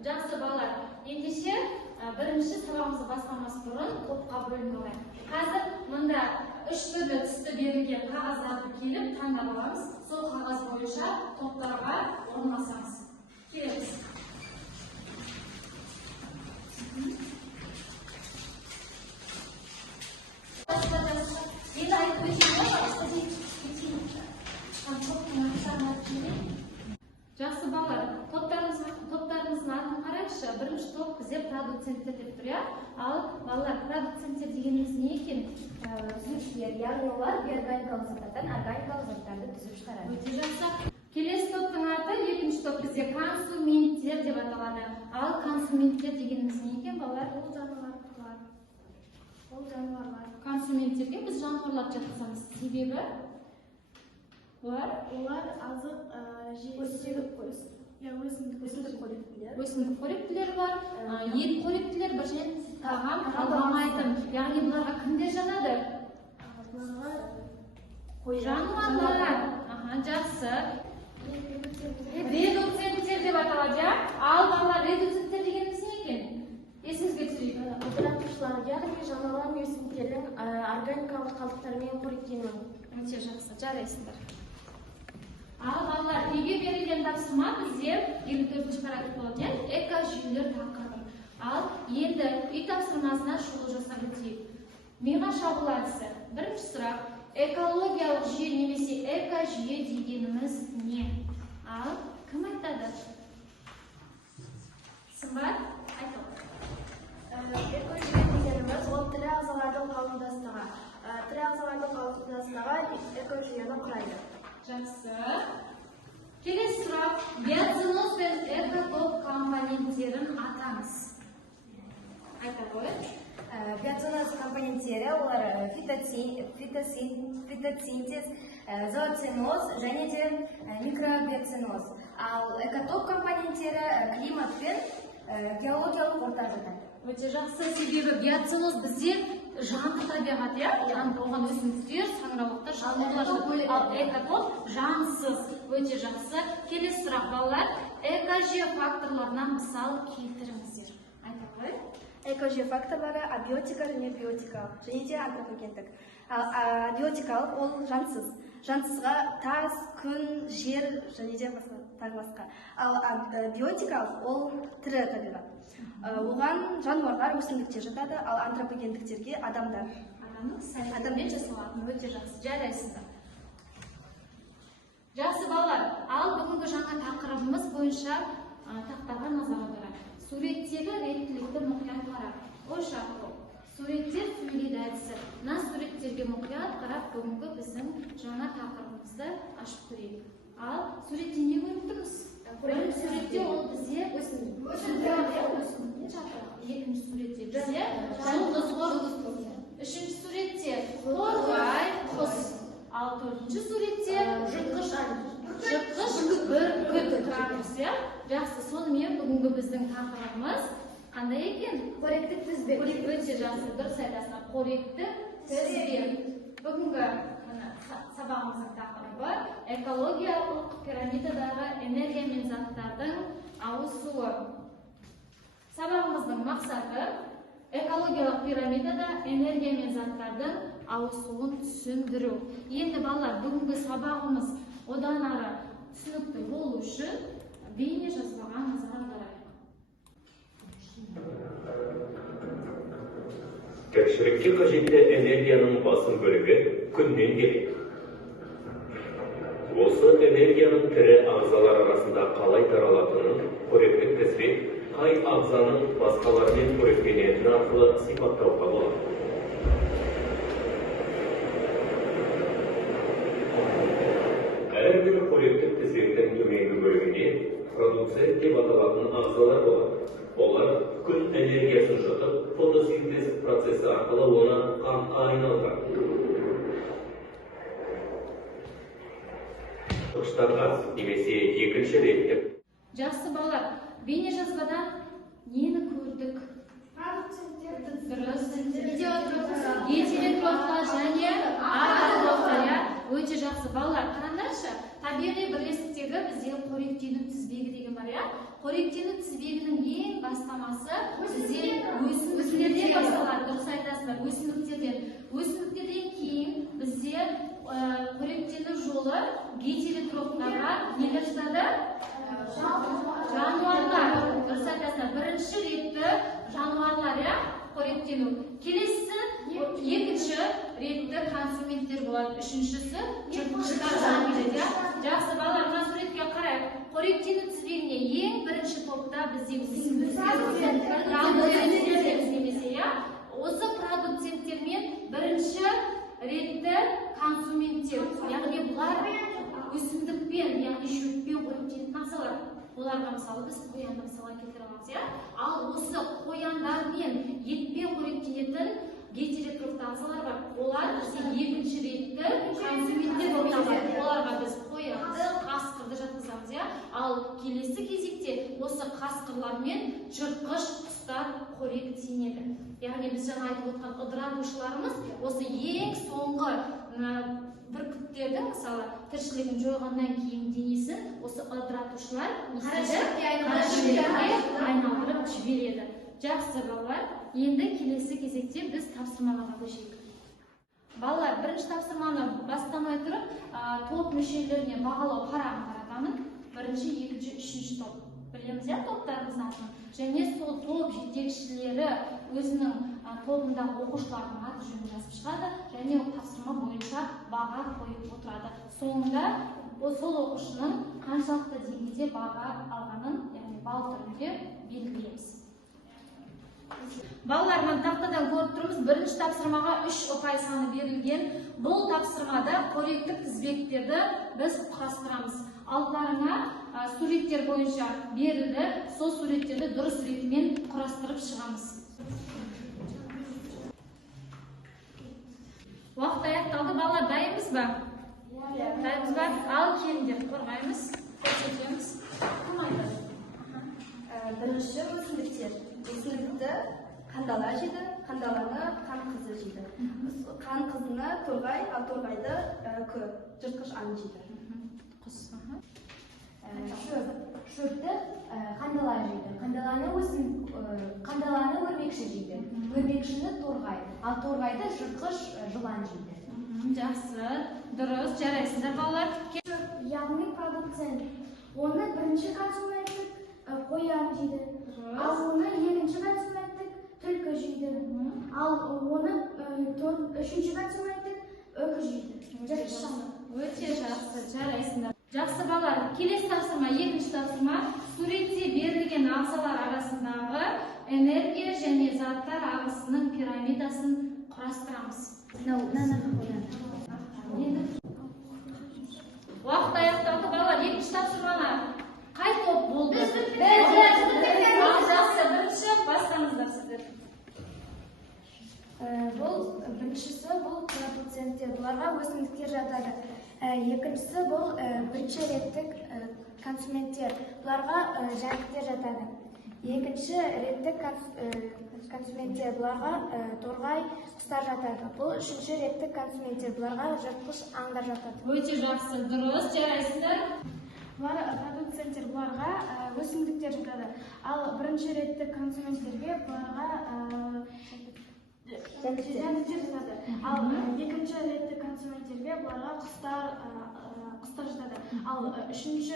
Жақсы балалар, ендеше бірінші сабағымызды бастамас бұрын топқа бөлініп алайық. Қазір мында 3 түрлі түсті берілген қағаздарды келіп таңдап аламыз. Сол қағаз бойынша топтарға орналасамыз. Келеміз. Енді айтып өтейін. Жақсы балалар, топтарымыздың атын қарайықшы. Бірінші топ бізде продуценттер деп тұр, ал балалар, продуценттер дегеніміз не екен? Түзушілер, яғни олар биорганикалық заттардан органикалық заттарды түзіп шығарады. Өте жақсы. Келесі топтың аты, екінші топ бізде консументтер деп аталады. Ал консументтер дегеніміз не екен, балалар? Ол жануарлар. Консументтерге біз жануарларды жатқызамыз. Себебі олар азық өсімдік қоректілері бар, ет қоректілері бар, және тағам қаламайтын. Яғни бұларға кімдер жатады? Жануарлар. Жақсы. Редуценттер деп аталады. Ал балалар, редуценттер дегеніміз не екен? Есіңізге түсірейік. Ыдыратушылар, яғни жануарлар мен өсімдіктердің органикалық қалдықтарымен қоректенуі. Өте жақсы, жарайсыздар. Ал балалар, үйге берілген тапсырма бізде 24-ші параграф болады, экожүйелер тақырыбы. Ал енді үй тапсырмасына шолу жасап өтейік. Миға шабыл әдісі. Бірінші сұрақ, экологиялық жүйе немесе экожүйе дегеніміз не? Ал кім айтады? Сымбат, айтып. Экожүйе дегеніміз ол тірі ағзалардың қалыптастығы. Тірі ағзалардың қалыптастығы экожүйені құрайды. Жақсы. Келесі сұрақ, биоценоз бен экотоп компоненттерін атаңыз. Айта қой. Биоценоз компоненттері олар фитосинтез, зооценоз және де микробиоценоз. Ал экотоп компоненттері климат пен геологиялық орта жатады. Өте жақсы, себебі биоценоз бізде жанды табиғат, жан болған өсімдіктер, саңырауқұлақтар, жануарлар жатады. Ал экотоп жансыз. Өте жақсы. Келесі сұрақ, балалар, экожүйе факторларынан мысал келтіріңіздер. Айта қой. Экожүйе факторлары абиотика және биотикалық, және де антропогендік. Абиотикалық ол жансыз. Жансызға тас, күн, жер және де басқа. Ал биотикалық ол тірі табиғат. Оған жануарлар, өсімдіктер жатады, ал антропогендіктерге адамдар. Адаммен жасалатын. Өте жақсы. Жарайсыздар. Жақсы балалар, ал бүгінгі жаңа тақырыбымыз бойынша тақтарға назар аударайық. Суреттегі реттілікті мұқият қарап. Ойша қол. Суреттер сөйлейді әдісі. Мына суреттерге мұқият қарап, бүгінгі біздің жаңа тақырыбымызды ашып көрейік. Ал суретте не көріп тұрмыз? Суретте ол бізде екінші суретте бізде жұлдыз қор. Үшінші суретте торғай, құс. Ал төртінші суретте жыртқыш бүркіт. Жақсы, сонымен бүгінгі біздің тақырыбымыз қандай екен? Қоректік тізбек. Өте жақсы, дұрыс айтасың. Қоректік тізбек. Бүгінгі сабағымыздың тақырыбы экологиялық пирамидадағы энергия мен заттардың ауысуы. Сабағымыздың мақсаты экологиялық пирамидада энергия мен заттардың ауысуын түсіндіру. Енді балалар, бүгінгі сабағымыз одан ары түсінікті болу үшін бейне жазбаға назар аударайық. Тіршілікке қажетті энергияның басым бөлігі күннен келеді. Осы энергияның тірі ағзалар арасында қалай таралатынын қоректік тізбек қай ағзаның басқалармен қоректенетіні арқылы сипаттауға болады. Әрбір қоректік тізбектің төменгі бөлігінде продуцент деп аталатын ағзалар болады. Олар күн энергиясын жұтып, фотосинтез процесі арқылы оны қантқа айналдырады. Қышқыштарға немесе екінші ретте. Жақсы балалар, бейне жазбадан нені көрдік? Гетеротрофтар және аэротрофтар. Өте жақсы балалар, қараңдаршы. Табиғи бірлестіктегі бізде қоректену тізбегі деген бар, қоректену тізбегінің ең бастамасы бізде өсімдіктерден басталады. Дұрыс айтасыздар, өсімдіктерден. Өсімдіктерден кейін бізде қоректену жолы гетеротрофтарға нелер жатады? Жануарлар. Дұрыс айтасыздар. Бірінші ретті жануарлар, қоректену. Келесі екінші ретті консументтер болады. Үшіншісі жыртқыштар келеді. Жақсы, балалар, мына суретке қарайық. Қоректену тізбегіне ең бірінші топта бізде осы продуценттермен бірінші ретті консументтер, яғни бұлар өсімдікпен, яғни шөппен қоректенетін ағзалар. Оларға мысалы біз қоянды мысалға келтіре аламыз, ал осы қояндармен етпен қоректенетін гетеротрофты ағзалар бар. Олар бізде екінші ретті консументтер болып табылады. Оларға біз қоянды, қасқырды жатқызамыз, ал келесі кезекте осы қасқырлармен жыртқыш құстар қоректенеді. Яғни біз жаңа айтып отқан ыдыратушыларымыз осы ең соңғы бүркіттердің мысалы тіршілігін жойғаннан кейін денесін осы ыдыратушылар айналдырып жібереді. Жақсы, балалар, енді келесі кезекте біз тапсырмаға көшейік. Балалар, бірінші тапсырманы бастамай тұрып, топ мүшелеріне бағалау парағын таратамын. Бірінші, екінші, үшінші топ. Білеміз, топтарымыздың атын. Және сол топ жетекшілері өзінің тобындағы оқушылардың аты жөнін жазып шығады, және тапсырма бойынша баға қойып отырады. Соңында сол оқушының қаншалықты деңгейде баға алғанын, яғни балл түрінде белгілейміз. Балалар, мына тақтадан көріп тұрмыз, бірінші тапсырмаға 3 ұпай саны берілген. Бұл тапсырмада қоректік тізбектерді біз құрастырамыз. Алдарыңа суреттер бойынша берілді, сол суреттерді дұрыс ретімен құрастырып шығамыз. Уақыт аяқталды, балалар, дайынбыз ба? Дайынбыз ба? Ал келіңдер, қорғаймыз, көрсетеміз. Бірінші өсімдіктер. Өсімдікті қандала жейді, қандаланы қан қызы жейді. Қан қызыны торғай, ал торғайды жыртқыш аң жейді. Шөпті қандала жейді. Қандаланы өрмекші жейді. Өрмекшіні торғай, ал торғайды жыртқыш жылан жейді. Жақсы, дұрыс, жарайсыздар, балалар. Яғни продуцент. Оны бірінші консументтік қоян жейді. Ал оны екінші консументтік түлкі жейді. Ал оны үшінші консументтік үкі жейді. Өте жақсы, жарайсыңдар. Жақсы, балалар, келесі тапсырма, екінші тапсырма, суретте берілген ағзалар арасындағы энергия және заттар ағысының пирамидасын құрастырамыз. Уақыт аяқталды, балалар, екінші тапсырмаға қай топ болды? Жақсы, бірінші бастаңыздар сіздер. Біріншісі бұл продуценттер. Бұларға өсімдіктер жатады. Екіншісі бұл бірінші реттік консументтер. Бұларға жәндіктер жатады. Екінші реттік консументтер. Бұларға торғай, құстар жатады. Бұл үшінші реттік консументтер. Бұларға жыртқыш аңдар жатады. Өте жақсы, дұрыс, жарайсыздар. Бұлар продуценттер. Бұларға өсімдіктер жатады. Ал бірінші реттік консументтерге бұларға жәндіктер жатады. Ал екінші реттік консументтерге бұларға құстар жатады. Ал үшінші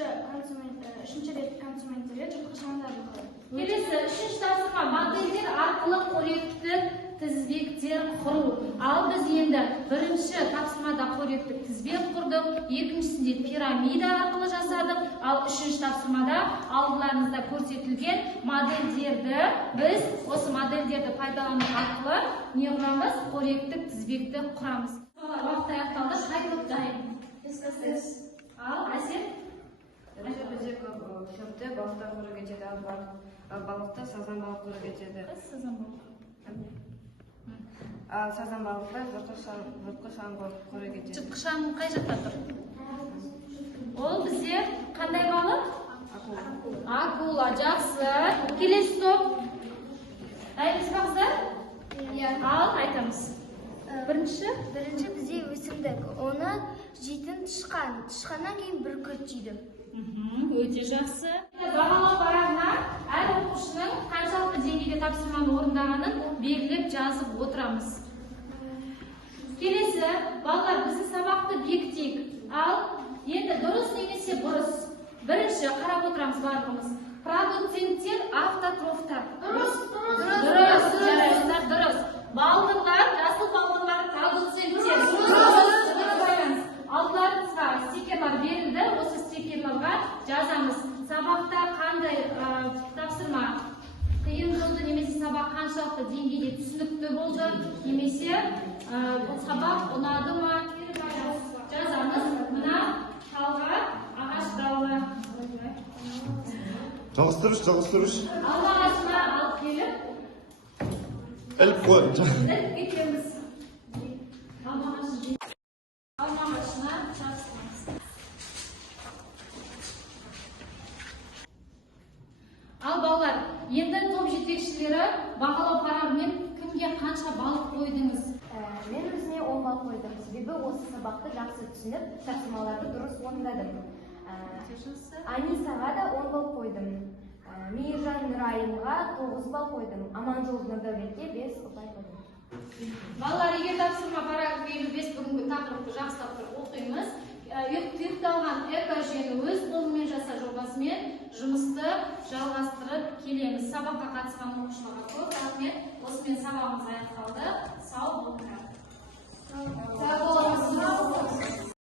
реттік консументтерге жыртқыш аңдар жатады. Келесі, үшінші тапсырма, модельдер арқылы қоректік тізбектер құру. Ал біз енді бірінші тапсырмада қоректік тізбек құрдық, екіншісінде пирамида арқылы жасадық, ал үшінші тапсырмада алдыларыңызда көрсетілген модельдерді біз осы модельдерді пайдалану арқылы не құрамыз? Қоректік тізбекті құрамыз. Уақыт аяқталды, қай топ дайын? Ал әсет? Бізде көп шөпте балықтар қоры кетеді, ал балықты сазан балық қоры кетеді. Ал сазан балықты жыртқыш аң қоры кетеді. Жыртқыш аң қай жақта тұр? Ол бізде қандай балық? Акула. Жақсы. Келесі топ. Дайынбыз ба қыздар? Ал айтамыз. Бірінші бізде өсімдік. Оны жейтін тышқан. Тышқаннан кейін бүркіт жейді. Өте жақсы. Бағалау парағына әр оқушының қаншалықты деңгейде тапсырманы орындағанын белгілеп жазып отырамыз. Келесі, балалар біздің сабақты бекітейік. Ал енді дұрыс немесе бұрыс. Бірінші қарап отырамыз барлығымыз. Продуценттер, автотрофтар. Дұрыс. Балдырлар, жасыл балдырлар, продуценттер. Алдыларыңызға стикерлер берілді. Осы стикерлерға жазамыз. Сабақта қандай тапсырма қиын болды, немесе сабақ қаншалықты деңгейде түсінікті болды, немесе сабақ ұнады ма, жазамыз. Мына талға ағаш дауы. Жалғастырыш. Алма ағашына алып келіп, Іліп қой. кетеміз. Алма ағашына жабыстырамыз. Ал балалар, енді топ жетекшілері бағалау парағымен кімге қанша балл қойдыңыз? Мен өзіме 10 балл қойдым. Себебі осы сабақты жақсы түсініп, тапсырмаларды дұрыс орындадым. Анисаға да 10 балл қойдым. Мейіржан Нұрайымға 9 балл қойдым. Аманжол Нұрдәулетке 5 ұпай қойдым. Балалар, егер тапсырма параграфы 5 бүгінгі тақырыпты жақсылап оқимыз. Тұйықталған экожүйені өз қолымен жаса жобасымен жұмысты жалғастырып келеміз. Сабаққа қатысқан оқушыларға көп рахмет. Осымен сабағымыз аяқталды. Сау болыңыздар.